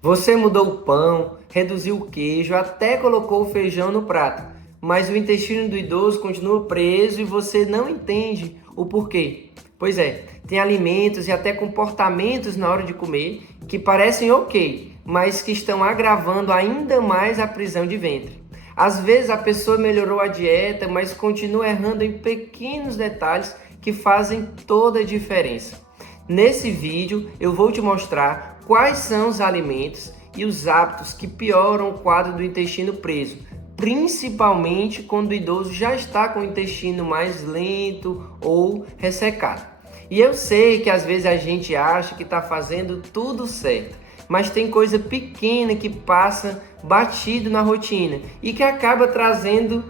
Você mudou o pão, reduziu o queijo, até colocou o feijão no prato, mas o intestino do idoso continua preso e você não entende o porquê. Pois é, tem alimentos e até comportamentos na hora de comer que parecem ok, mas que estão agravando ainda mais a prisão de ventre. Às vezes a pessoa melhorou a dieta, mas continua errando em pequenos detalhes que fazem toda a diferença. Nesse vídeo eu vou te mostrar quais são os alimentos e os hábitos que pioram o quadro do intestino preso, principalmente quando o idoso já está com o intestino mais lento ou ressecado. E eu sei que às vezes a gente acha que está fazendo tudo certo, mas tem coisa pequena que passa batido na rotina e que acaba trazendo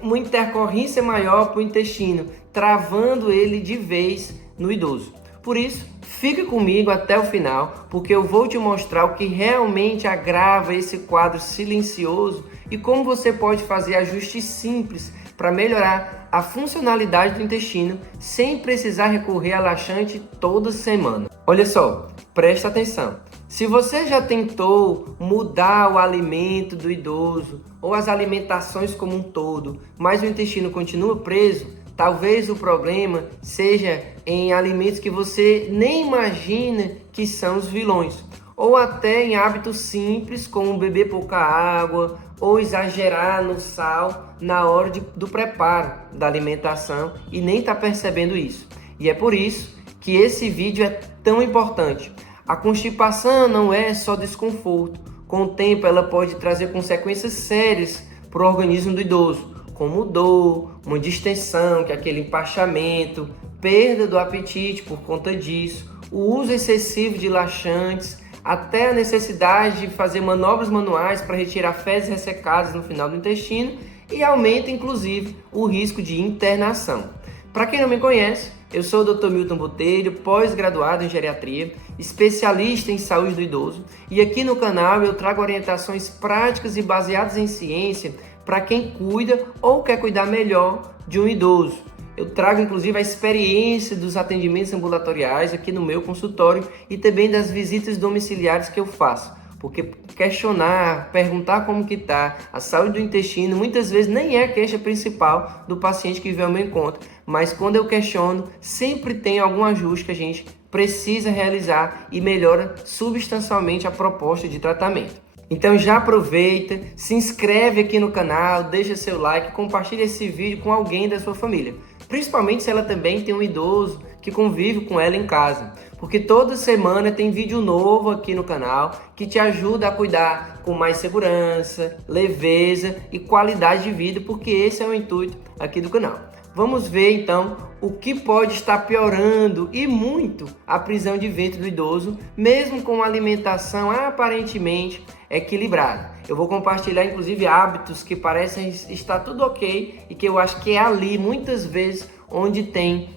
uma intercorrência maior para o intestino, travando ele de vez no idoso. Por isso, fique comigo até o final, porque eu vou te mostrar o que realmente agrava esse quadro silencioso e como você pode fazer ajustes simples para melhorar a funcionalidade do intestino sem precisar recorrer a laxante toda semana. Olha só, presta atenção. Se você já tentou mudar o alimento do idoso ou as alimentações como um todo, mas o intestino continua preso, talvez o problema seja em alimentos que você nem imagina que são os vilões, ou até em hábitos simples como beber pouca água ou exagerar no sal na hora do preparo da alimentação e nem está percebendo isso. E é por isso que esse vídeo é tão importante. A constipação não é só desconforto. Com o tempo ela pode trazer consequências sérias para o organismo do idoso, como dor, uma distensão, que é aquele empachamento, perda do apetite por conta disso, o uso excessivo de laxantes, até a necessidade de fazer manobras manuais para retirar fezes ressecadas no final do intestino e aumenta inclusive o risco de internação. Para quem não me conhece, eu sou o Dr. Milton Botelho, pós-graduado em geriatria, especialista em saúde do idoso, e aqui no canal eu trago orientações práticas e baseadas em ciência para quem cuida ou quer cuidar melhor de um idoso. Eu trago inclusive a experiência dos atendimentos ambulatoriais aqui no meu consultório e também das visitas domiciliares que eu faço. Porque questionar, perguntar como que está a saúde do intestino, muitas vezes nem é a queixa principal do paciente que vem ao meu encontro. Mas quando eu questiono, sempre tem algum ajuste que a gente precisa realizar e melhora substancialmente a proposta de tratamento. Então já aproveita, se inscreve aqui no canal, deixa seu like, compartilha esse vídeo com alguém da sua família. Principalmente se ela também tem um idoso que convive com ela em casa. Porque toda semana tem vídeo novo aqui no canal que te ajuda a cuidar com mais segurança, leveza e qualidade de vida, porque esse é o intuito aqui do canal. Vamos ver então o que pode estar piorando e muito a prisão de ventre do idoso, mesmo com uma alimentação aparentemente equilibrada. Eu vou compartilhar inclusive hábitos que parecem estar tudo ok e que eu acho que é ali muitas vezes onde tem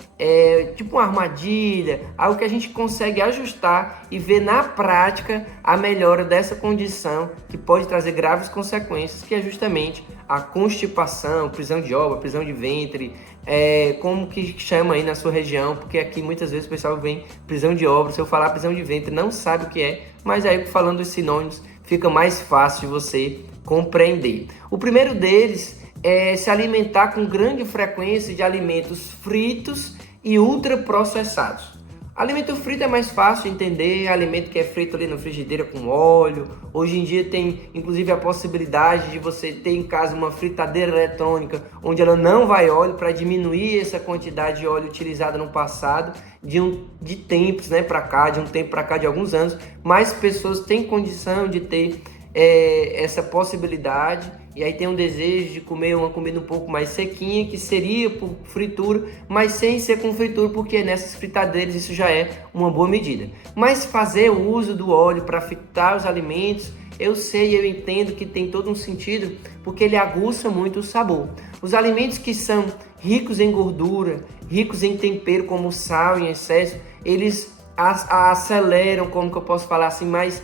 tipo uma armadilha, algo que a gente consegue ajustar e ver na prática a melhora dessa condição que pode trazer graves consequências, que é justamente a constipação, prisão de obra, prisão de ventre, como que chama aí na sua região, porque aqui muitas vezes o pessoal vem prisão de obra, se eu falar prisão de ventre não sabe o que é, mas aí falando os sinônimos fica mais fácil de você compreender. O primeiro deles é se alimentar com grande frequência de alimentos fritos e ultraprocessados. Alimento frito é mais fácil de entender, alimento que é frito ali na frigideira com óleo. Hoje em dia tem inclusive a possibilidade de você ter em casa uma fritadeira eletrônica onde ela não vai óleo para diminuir essa quantidade de óleo utilizada no passado, de tempos para cá, de um tempo para cá, de alguns anos. Mais pessoas têm condição de ter essa possibilidade e aí tem um desejo de comer uma comida um pouco mais sequinha, que seria por fritura, mas sem ser com fritura, porque nessas fritadeiras isso já é uma boa medida. Mas fazer o uso do óleo para fritar os alimentos, eu sei, eu entendo que tem todo um sentido, porque ele aguça muito o sabor. Os alimentos que são ricos em gordura, ricos em tempero como sal em excesso, eles aceleram, como que eu posso falar assim, mais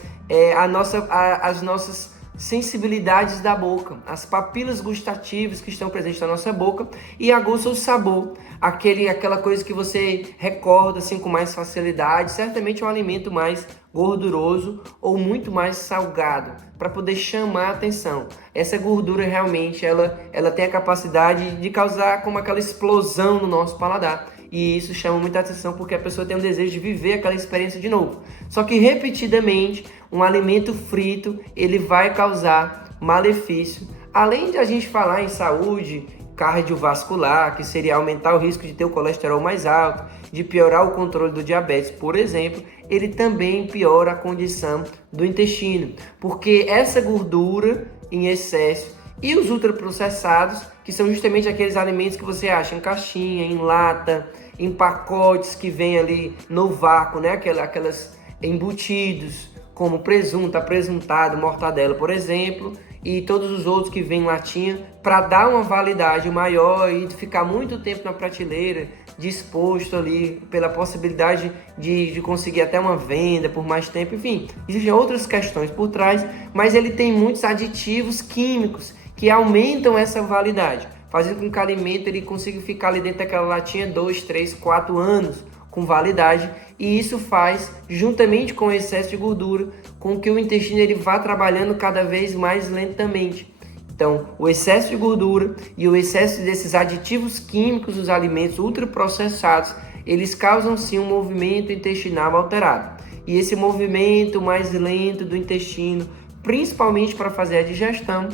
as nossas sensibilidades da boca, as papilas gustativas que estão presentes na nossa boca e aguça o sabor, aquela coisa que você recorda assim com mais facilidade. Certamente é um alimento mais gorduroso ou muito mais salgado, para poder chamar a atenção. Essa gordura realmente ela tem a capacidade de causar como aquela explosão no nosso paladar. E isso chama muita atenção porque a pessoa tem um desejo de viver aquela experiência de novo. Só que repetidamente, um alimento frito, ele vai causar malefício. Além de a gente falar em saúde cardiovascular, que seria aumentar o risco de ter o colesterol mais alto, de piorar o controle do diabetes, por exemplo, ele também piora a condição do intestino, porque essa gordura em excesso e os ultraprocessados, que são justamente aqueles alimentos que você acha em caixinha, em lata, em pacotes que vem ali no vácuo, né? Aquelas embutidos, como presunto, apresuntado, mortadela, por exemplo, e todos os outros que vêm em latinha, para dar uma validade maior e ficar muito tempo na prateleira, disposto ali pela possibilidade de conseguir até uma venda por mais tempo. Enfim, existem outras questões por trás, mas ele tem muitos aditivos químicos que aumentam essa validade, fazendo com que o alimento ele consiga ficar ali dentro daquela latinha 2, 3, 4 anos com validade, e isso faz, juntamente com o excesso de gordura, com que o intestino ele vá trabalhando cada vez mais lentamente. Então, o excesso de gordura e o excesso desses aditivos químicos dos alimentos ultraprocessados, eles causam sim um movimento intestinal alterado. E esse movimento mais lento do intestino, principalmente para fazer a digestão,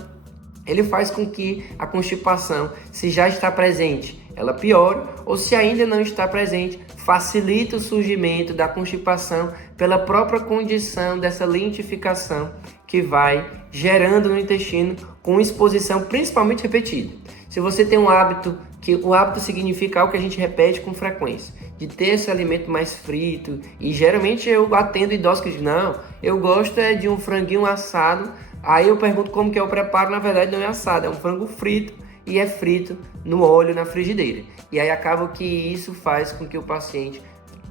ele faz com que a constipação, se já está presente, ela piora, ou se ainda não está presente, facilita o surgimento da constipação pela própria condição dessa lentificação que vai gerando no intestino com exposição principalmente repetida. Se você tem um hábito, que o hábito significa algo que a gente repete com frequência, de ter esse alimento mais frito, e geralmente eu atendo idosos que dizem, não, eu gosto de um franguinho assado, aí eu pergunto como que é o preparo, na verdade não é assado, é um frango frito, e é frito no óleo na frigideira. E aí acaba que isso faz com que o paciente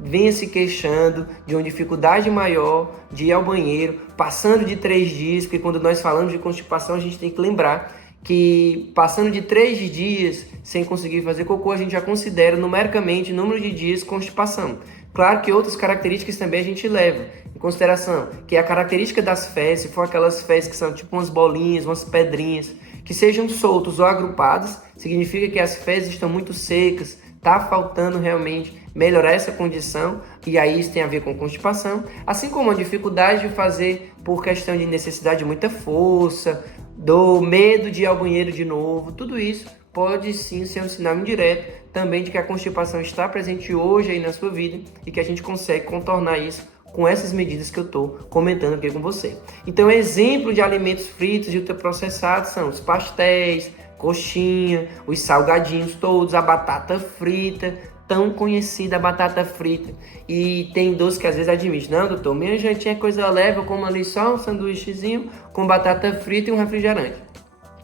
venha se queixando de uma dificuldade maior de ir ao banheiro, passando de 3 dias, porque quando nós falamos de constipação, a gente tem que lembrar que passando de 3 dias sem conseguir fazer cocô, a gente já considera numericamente o número de dias constipação. Claro que outras características também a gente leva em consideração, que é a característica das fezes, se for aquelas fezes que são tipo umas bolinhas, umas pedrinhas, que sejam soltos ou agrupados, significa que as fezes estão muito secas, está faltando realmente melhorar essa condição, e aí isso tem a ver com constipação, assim como a dificuldade de fazer por questão de necessidade de muita força, do medo de ir ao banheiro de novo, tudo isso pode sim ser um sinal indireto também de que a constipação está presente hoje aí na sua vida e que a gente consegue contornar isso com essas medidas que eu estou comentando aqui com você. Então, exemplo de alimentos fritos e ultraprocessados são os pastéis, coxinha, os salgadinhos todos, a batata frita, tão conhecida a batata frita. E tem doce que às vezes admite, não, doutor, minha jantinha é coisa leve, eu como ali só um sanduíchezinho com batata frita e um refrigerante,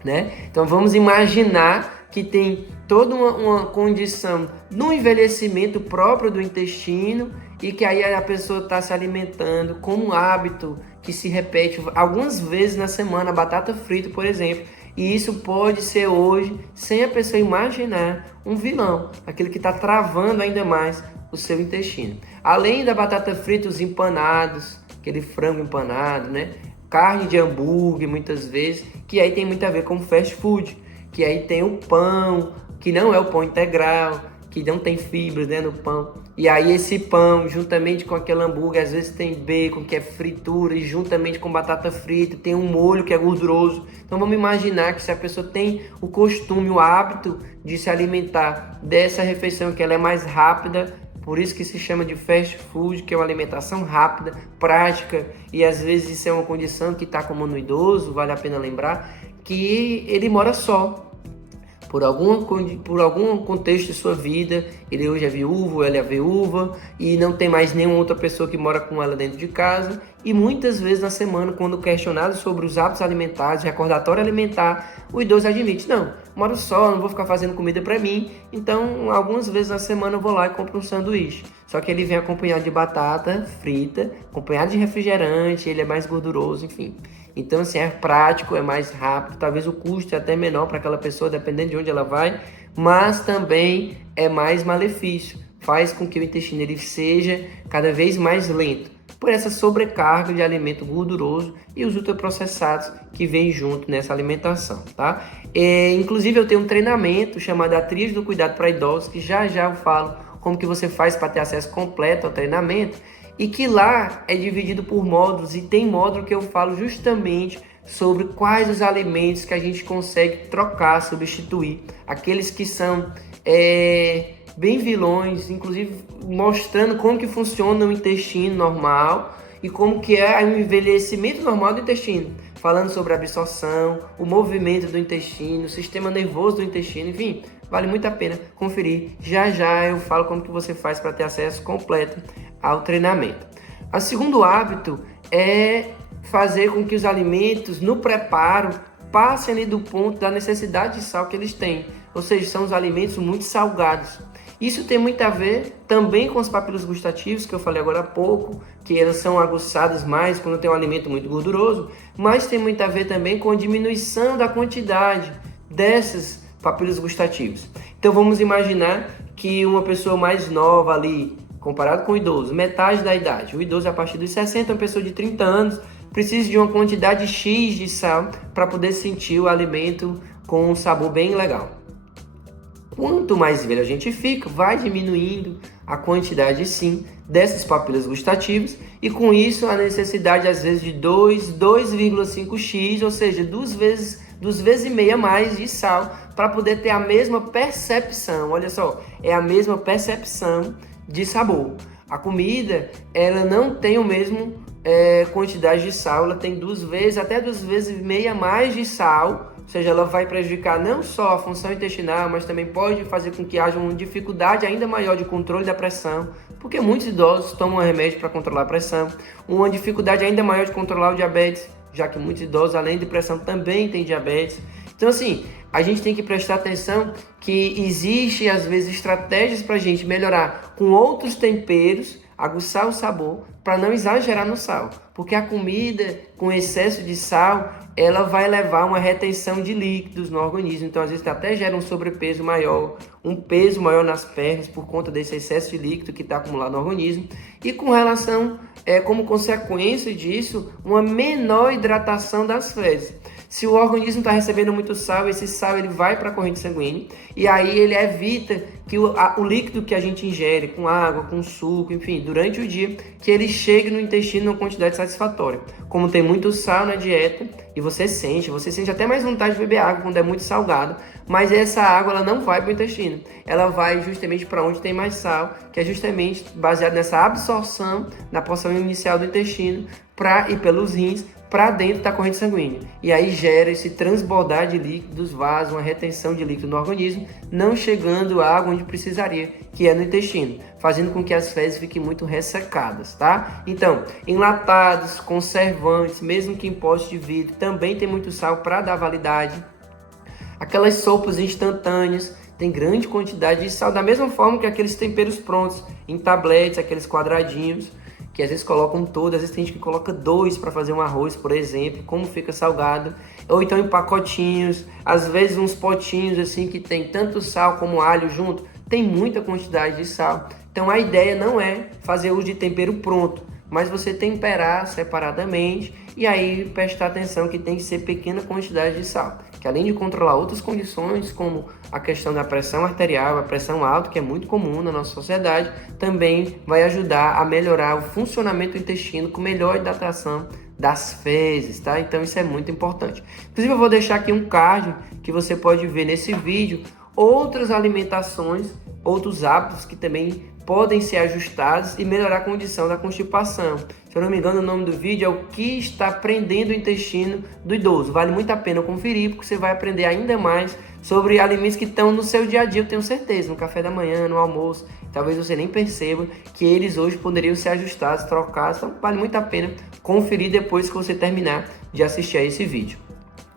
né? Então, vamos imaginar que tem toda uma condição no envelhecimento próprio do intestino e que aí a pessoa está se alimentando com um hábito que se repete algumas vezes na semana, batata frita, por exemplo. E isso pode ser hoje, sem a pessoa imaginar, um vilão, aquele que está travando ainda mais o seu intestino. Além da batata frita, os empanados, aquele frango empanado, né? Carne de hambúrguer, muitas vezes, que aí tem muito a ver com fast food. Que aí tem o pão, que não é o pão integral, que não tem fibras, né, no pão. E aí esse pão, juntamente com aquele hambúrguer, às vezes tem bacon, que é fritura, e juntamente com batata frita, tem um molho que é gorduroso. Então vamos imaginar que se a pessoa tem o costume, o hábito de se alimentar dessa refeição, que ela é mais rápida, por isso que se chama de fast food, que é uma alimentação rápida, prática, e às vezes isso é uma condição que está comum no idoso, vale a pena lembrar, que ele mora só. Por algum contexto de sua vida, ele hoje é viúvo, ela é viúva, e não tem mais nenhuma outra pessoa que mora com ela dentro de casa. E muitas vezes na semana, quando questionado sobre os hábitos alimentares, recordatório alimentar, o idoso admite, não, moro só, não vou ficar fazendo comida para mim, então algumas vezes na semana eu vou lá e compro um sanduíche. Só que ele vem acompanhado de batata frita, acompanhado de refrigerante, ele é mais gorduroso, enfim. Então, assim, é prático, é mais rápido, talvez o custo é até menor para aquela pessoa, dependendo de onde ela vai, mas também é mais malefício, faz com que o intestino ele seja cada vez mais lento. por essa sobrecarga de alimento gorduroso e os ultraprocessados que vêm junto nessa alimentação, tá? Inclusive eu tenho um treinamento chamado A Tríade do Cuidado para Idosos, que já eu falo como que você faz para ter acesso completo ao treinamento, e que lá é dividido por módulos, e tem módulo que eu falo justamente sobre quais os alimentos que a gente consegue trocar, substituir, aqueles que são bem vilões, inclusive mostrando como que funciona o intestino normal e como que é o envelhecimento normal do intestino, falando sobre a absorção, o movimento do intestino, o sistema nervoso do intestino, enfim, vale muito a pena conferir. Já eu falo como que você faz para ter acesso completo ao treinamento. O segundo hábito é fazer com que os alimentos no preparo passem ali do ponto da necessidade de sal que eles têm, ou seja, são os alimentos muito salgados. Isso tem muito a ver também com os papilas gustativos, que eu falei agora há pouco, que elas são aguçadas mais quando tem um alimento muito gorduroso, mas tem muito a ver também com a diminuição da quantidade dessas papilas gustativos. Então vamos imaginar que uma pessoa mais nova ali, comparado com o idoso, metade da idade, o idoso a partir dos 60, uma pessoa de 30 anos, precisa de uma quantidade X de sal para poder sentir o alimento com um sabor bem legal. Quanto mais velho a gente fica, vai diminuindo a quantidade, sim, dessas papilas gustativas, e com isso a necessidade às vezes de 2,5x, ou seja, duas vezes e meia mais de sal para poder ter a mesma percepção. Olha só, é a mesma percepção de sabor. A comida, ela não tem o mesmo quantidade de sal, ela tem até duas vezes e meia mais de sal. Ou seja, ela vai prejudicar não só a função intestinal, mas também pode fazer com que haja uma dificuldade ainda maior de controle da pressão, porque muitos idosos tomam remédio para controlar a pressão, uma dificuldade ainda maior de controlar o diabetes, já que muitos idosos, além de pressão, também têm diabetes. Então, assim, a gente tem que prestar atenção que existe, às vezes, estratégias para a gente melhorar com outros temperos, aguçar o sabor, para não exagerar no sal, porque a comida com excesso de sal, ela vai levar a uma retenção de líquidos no organismo, então às vezes até gera um sobrepeso maior, um peso maior nas pernas por conta desse excesso de líquido que está acumulado no organismo, e com relação, como consequência disso, uma menor hidratação das fezes. Se o organismo está recebendo muito sal, esse sal ele vai para a corrente sanguínea e aí ele evita que o líquido que a gente ingere com água, com suco, enfim, durante o dia, que ele chegue no intestino em uma quantidade satisfatória. Como tem muito sal na dieta e você sente até mais vontade de beber água quando é muito salgado, mas essa água ela não vai para o intestino, ela vai justamente para onde tem mais sal, que é justamente baseado nessa absorção na porção inicial do intestino e pelos rins, para dentro da corrente sanguínea. E aí gera esse transbordar de líquidos, vasos, uma retenção de líquido no organismo, não chegando a água onde precisaria, que é no intestino, fazendo com que as fezes fiquem muito ressecadas, tá? Então, enlatados, conservantes, mesmo que em potes de vidro, também tem muito sal para dar validade. Aquelas sopas instantâneas, tem grande quantidade de sal, da mesma forma que aqueles temperos prontos, em tabletes, aqueles quadradinhos, que às vezes colocam todos, às vezes tem gente que coloca 2 para fazer um arroz, por exemplo, como fica salgado, ou então em pacotinhos, às vezes uns potinhos assim que tem tanto sal como alho junto, tem muita quantidade de sal. Então a ideia não é fazer uso de tempero pronto, mas você temperar separadamente e aí prestar atenção que tem que ser pequena quantidade de sal, que além de controlar outras condições, como a questão da pressão arterial, a pressão alta, que é muito comum na nossa sociedade, também vai ajudar a melhorar o funcionamento do intestino com melhor hidratação das fezes, tá? Então isso é muito importante. Inclusive eu vou deixar aqui um card que você pode ver nesse vídeo, outras alimentações, outros hábitos que também podem ser ajustados e melhorar a condição da constipação. Se eu não me engano, o nome do vídeo é o que está prendendo o intestino do idoso. Vale muito a pena conferir, porque você vai aprender ainda mais sobre alimentos que estão no seu dia a dia, eu tenho certeza, no café da manhã, no almoço. Talvez você nem perceba que eles hoje poderiam ser ajustados, trocados. Então vale muito a pena conferir depois que você terminar de assistir a esse vídeo.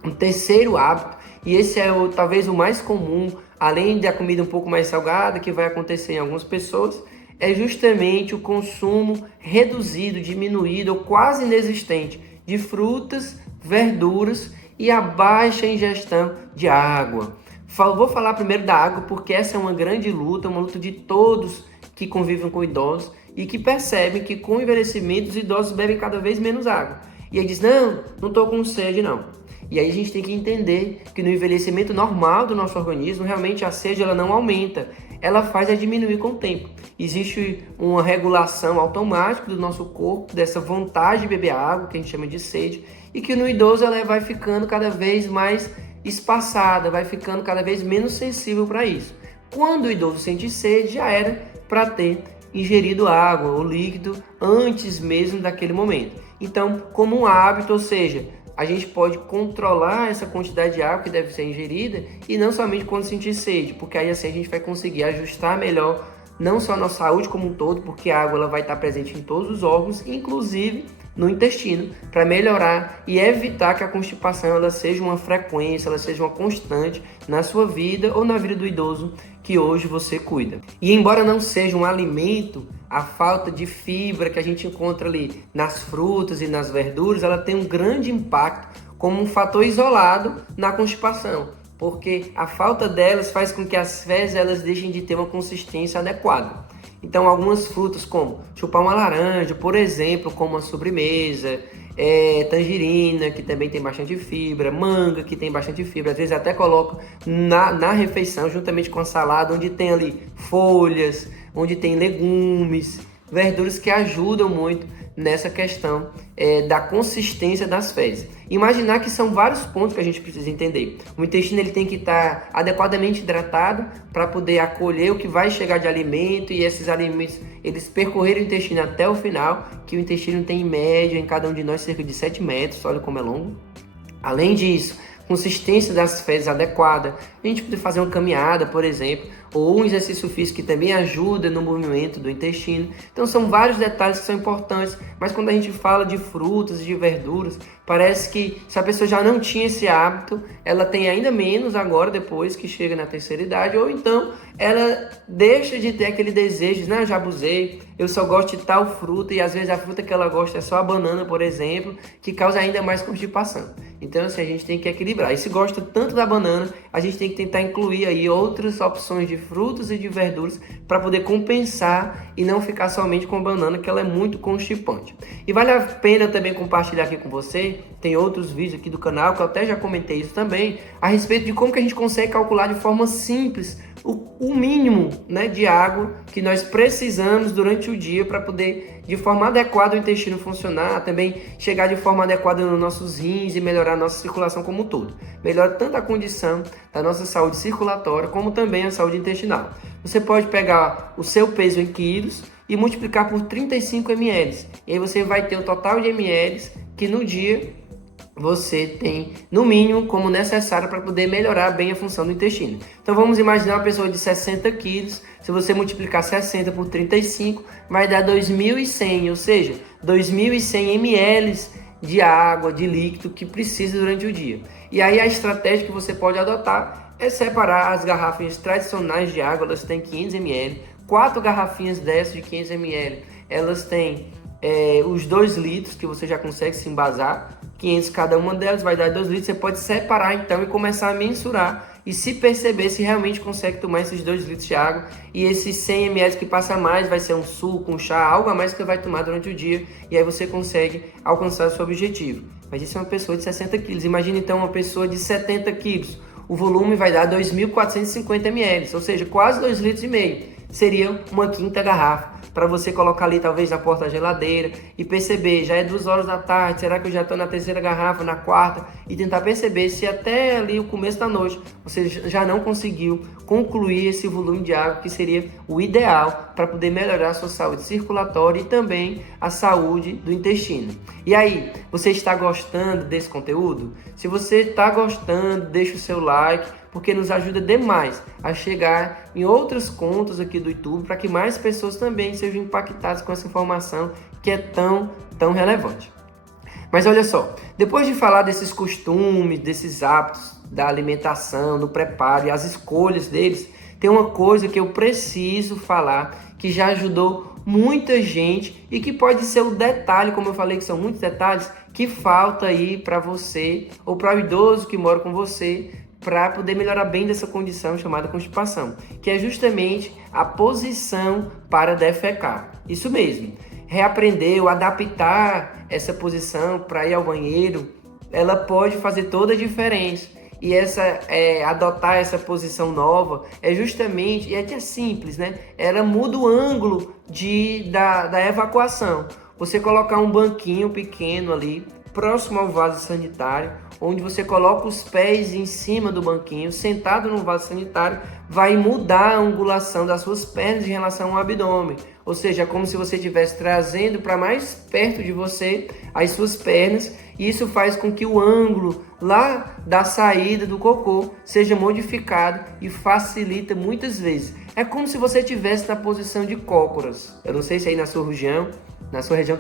Um terceiro hábito, e esse é talvez o mais comum, além da comida um pouco mais salgada, que vai acontecer em algumas pessoas, é justamente o consumo reduzido, diminuído ou quase inexistente de frutas, verduras e a baixa ingestão de água. Vou falar primeiro da água porque essa é uma grande luta, uma luta de todos que convivem com idosos e que percebem que com o envelhecimento os idosos bebem cada vez menos água. E aí diz, não estou com sede não. E aí a gente tem que entender que no envelhecimento normal do nosso organismo, realmente a sede ela não aumenta, ela faz a diminuir com o tempo. Existe uma regulação automática do nosso corpo, dessa vontade de beber água, que a gente chama de sede, e que no idoso ela vai ficando cada vez mais espaçada, vai ficando cada vez menos sensível para isso. Quando o idoso sente sede, já era para ter ingerido água ou líquido antes mesmo daquele momento. Então, como um hábito, ou seja, a gente pode controlar essa quantidade de água que deve ser ingerida e não somente quando sentir sede, porque aí assim a gente vai conseguir ajustar melhor não só a nossa saúde como um todo, porque a água ela vai estar presente em todos os órgãos, inclusive no intestino, para melhorar e evitar que a constipação ela seja uma frequência, ela seja uma constante na sua vida ou na vida do idoso que hoje você cuida. E embora não seja um alimento, a falta de fibra que a gente encontra ali nas frutas e nas verduras, ela tem um grande impacto como um fator isolado na constipação, porque a falta delas faz com que as fezes elas deixem de ter uma consistência adequada. Então, algumas frutas como chupar uma laranja, por exemplo, como uma sobremesa, tangerina, que também tem bastante fibra, manga, que tem bastante fibra, às vezes até coloco na refeição, juntamente com a salada, onde tem ali folhas, onde tem legumes, verduras que ajudam muito nessa questão da consistência das fezes. Imaginar que são vários pontos que a gente precisa entender. O intestino ele tem que estar adequadamente hidratado para poder acolher o que vai chegar de alimento e esses alimentos eles percorrerem o intestino até o final, que o intestino tem em média em cada um de nós cerca de 7 metros, olha como é longo. Além disso, consistência das fezes adequada, a gente pode fazer uma caminhada, por exemplo, ou um exercício físico que também ajuda no movimento do intestino. Então são vários detalhes que são importantes, mas quando a gente fala de frutas e de verduras, parece que se a pessoa já não tinha esse hábito, ela tem ainda menos agora, depois que chega na terceira idade, ou então ela deixa de ter aquele desejo, de, já abusei, eu só gosto de tal fruta, e às vezes a fruta que ela gosta é só a banana, por exemplo, que causa ainda mais constipação. Então assim, a gente tem que equilibrar. E se gosta tanto da banana, a gente tem que tentar incluir aí outras opções de frutas e de verduras para poder compensar e não ficar somente com banana, que ela é muito constipante. E vale a pena também compartilhar aqui com você, tem outros vídeos aqui do canal, que eu até já comentei isso também, a respeito de como que a gente consegue calcular de forma simples o mínimo, de água que nós precisamos durante o dia para poder, de forma adequada, o intestino funcionar, também chegar de forma adequada nos nossos rins e melhorar a nossa circulação como um todo. Melhora tanto a condição da nossa saúde circulatória, como também a saúde intestinal. Você pode pegar o seu peso em quilos e multiplicar por 35 ml. E aí você vai ter o total de ml que no dia você tem, no mínimo, como necessário para poder melhorar bem a função do intestino. Então vamos imaginar uma pessoa de 60 quilos, se você multiplicar 60 por 35, vai dar 2.100, ou seja, 2.100 ml de água, de líquido que precisa durante o dia. E aí a estratégia que você pode adotar é separar as garrafas tradicionais de água, elas têm 500 ml, 4 garrafinhas dessas de 500 ml, elas têm os 2 litros que você já consegue se embasar, 500 cada uma delas vai dar 2 litros, você pode separar então e começar a mensurar e se perceber se realmente consegue tomar esses 2 litros de água, e esses 100 ml que passa mais vai ser um suco, um chá, algo a mais que você vai tomar durante o dia, e aí você consegue alcançar o seu objetivo. Mas isso é uma pessoa de 60 quilos, imagina então uma pessoa de 70 quilos, o volume vai dar 2.450 ml, ou seja, quase 2,5 litros, seria uma quinta garrafa, para você colocar ali talvez na porta da geladeira e perceber, já é 2 horas da tarde, será que eu já estou na terceira garrafa, na quarta, e tentar perceber se até ali o começo da noite você já não conseguiu concluir esse volume de água, que seria o ideal para poder melhorar a sua saúde circulatória e também a saúde do intestino. E aí, você está gostando desse conteúdo? Se você está gostando, deixa o seu like, porque nos ajuda demais a chegar em outras contas aqui do YouTube, para que mais pessoas também sejam impactadas com essa informação que é tão relevante. Mas olha só, depois de falar desses costumes, desses hábitos da alimentação, do preparo e as escolhas deles, tem uma coisa que eu preciso falar que já ajudou muita gente e que pode ser o detalhe, como eu falei que são muitos detalhes, que falta aí para você ou para o idoso que mora com você, para poder melhorar bem dessa condição chamada constipação, que é justamente a posição para defecar. Isso mesmo. Reaprender ou adaptar essa posição para ir ao banheiro, ela pode fazer toda a diferença. E adotar essa posição nova é justamente, e é simples, né? Ela muda o ângulo da evacuação. Você colocar um banquinho pequeno ali, próximo ao vaso sanitário, onde você coloca os pés em cima do banquinho, sentado no vaso sanitário, vai mudar a angulação das suas pernas em relação ao abdômen. Ou seja, é como se você estivesse trazendo para mais perto de você as suas pernas, e isso faz com que o ângulo lá da saída do cocô seja modificado e facilita muitas vezes. É como se você estivesse na posição de cócoras. Eu não sei se aí na sua região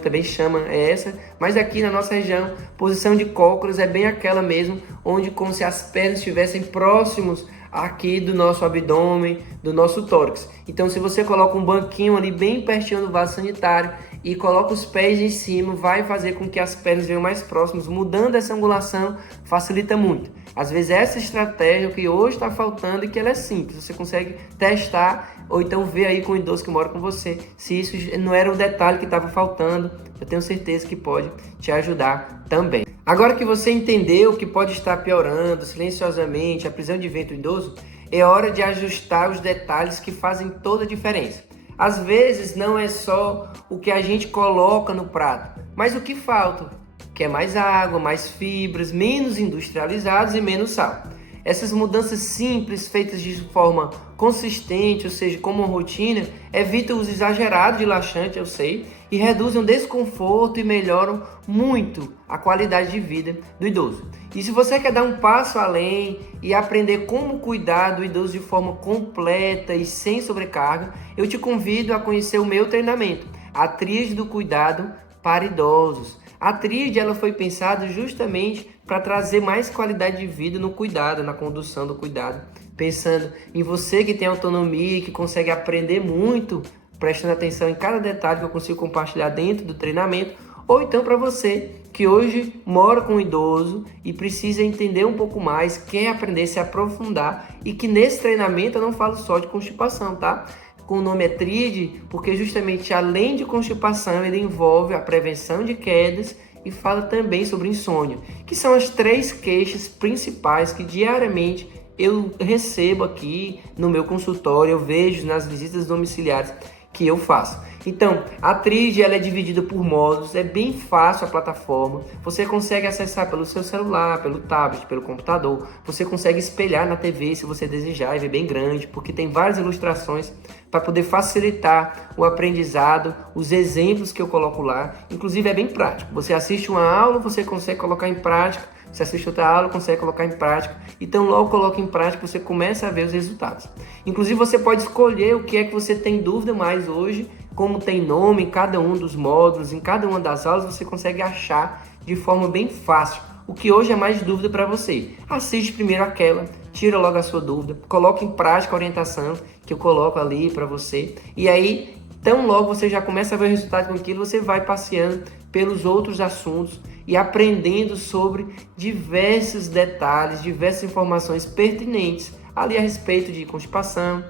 também chama essa, mas aqui na nossa região, posição de cócoras é bem aquela mesmo, onde como se as pernas estivessem próximos aqui do nosso abdômen, do nosso tórax. Então, se você coloca um banquinho ali bem pertinho do vaso sanitário e coloca os pés em cima, vai fazer com que as pernas venham mais próximas, mudando essa angulação, facilita muito. Às vezes essa estratégia que hoje está faltando e que ela é simples, você consegue testar ou então ver aí com o idoso que mora com você, se isso não era um detalhe que estava faltando, eu tenho certeza que pode te ajudar também. Agora que você entendeu que pode estar piorando silenciosamente a prisão de ventre do idoso, é hora de ajustar os detalhes que fazem toda a diferença. Às vezes não é só o que a gente coloca no prato, mas o que falta, que é mais água, mais fibras, menos industrializados e menos sal. Essas mudanças simples, feitas de forma consistente, ou seja, como uma rotina, evitam o uso exagerado de laxante, eu sei, e reduzem o desconforto e melhoram muito a qualidade de vida do idoso. E se você quer dar um passo além e aprender como cuidar do idoso de forma completa e sem sobrecarga, eu te convido a conhecer o meu treinamento, a Tríade do Cuidado para Idosos. A tríade ela foi pensada justamente para trazer mais qualidade de vida no cuidado, na condução do cuidado, pensando em você que tem autonomia e que consegue aprender muito, prestando atenção em cada detalhe que eu consigo compartilhar dentro do treinamento, ou então para você que hoje mora com um idoso e precisa entender um pouco mais, quer aprender a se aprofundar e que nesse treinamento eu não falo só de constipação, tá? Com o nome é tríade, porque justamente além de constipação, ele envolve a prevenção de quedas e fala também sobre insônia, que são as 3 queixas principais que diariamente eu recebo aqui no meu consultório, eu vejo nas visitas domiciliares que eu faço. Então, a tríade ela é dividida por módulos, é bem fácil a plataforma, você consegue acessar pelo seu celular, pelo tablet, pelo computador, você consegue espelhar na TV se você desejar e ver bem grande, porque tem várias ilustrações para poder facilitar o aprendizado, os exemplos que eu coloco lá, inclusive é bem prático, você assiste uma aula, você consegue colocar em prática, você assiste outra aula, consegue colocar em prática, então logo coloca em prática, você começa a ver os resultados. Inclusive você pode escolher o que é que você tem dúvida mais hoje, como tem nome em cada um dos módulos, em cada uma das aulas, você consegue achar de forma bem fácil o que hoje é mais dúvida para você. Assiste primeiro aquela, tira logo a sua dúvida, coloca em prática a orientação que eu coloco ali para você, e aí, tão logo você já começa a ver o resultado com aquilo, você vai passeando pelos outros assuntos e aprendendo sobre diversos detalhes, diversas informações pertinentes ali a respeito de constipação,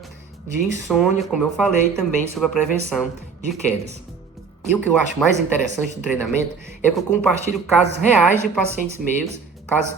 de insônia, como eu falei, também sobre a prevenção de quedas. E o que eu acho mais interessante do treinamento é que eu compartilho casos reais de pacientes meus, casos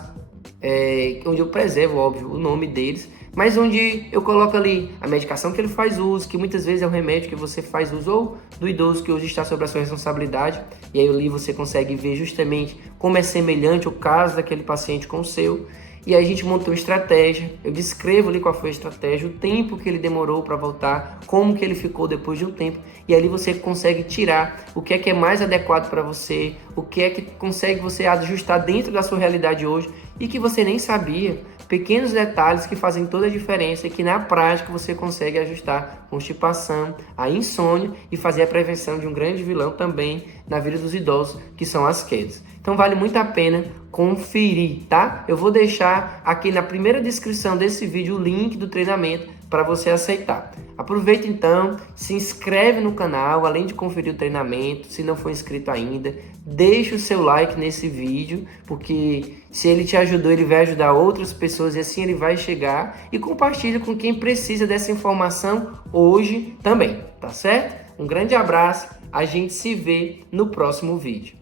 onde eu preservo, óbvio, o nome deles, mas onde eu coloco ali a medicação que ele faz uso, que muitas vezes é um remédio que você faz uso, ou do idoso que hoje está sob a sua responsabilidade, e aí ali você consegue ver justamente como é semelhante o caso daquele paciente com o seu, e aí a gente montou uma estratégia, eu descrevo ali qual foi a estratégia, o tempo que ele demorou para voltar, como que ele ficou depois de um tempo, e ali você consegue tirar o que é mais adequado para você, o que é que consegue você ajustar dentro da sua realidade hoje, e que você nem sabia, pequenos detalhes que fazem toda a diferença e que na prática você consegue ajustar a constipação, a insônia e fazer a prevenção de um grande vilão também na vida dos idosos, que são as quedas. Então vale muito a pena conferir, tá? Eu vou deixar aqui na primeira descrição desse vídeo o link do treinamento para você aceitar. Aproveita então, se inscreve no canal, além de conferir o treinamento, se não for inscrito ainda, deixa o seu like nesse vídeo, porque se ele te ajudou, ele vai ajudar outras pessoas e assim ele vai chegar, e compartilha com quem precisa dessa informação hoje também, tá certo? Um grande abraço, a gente se vê no próximo vídeo.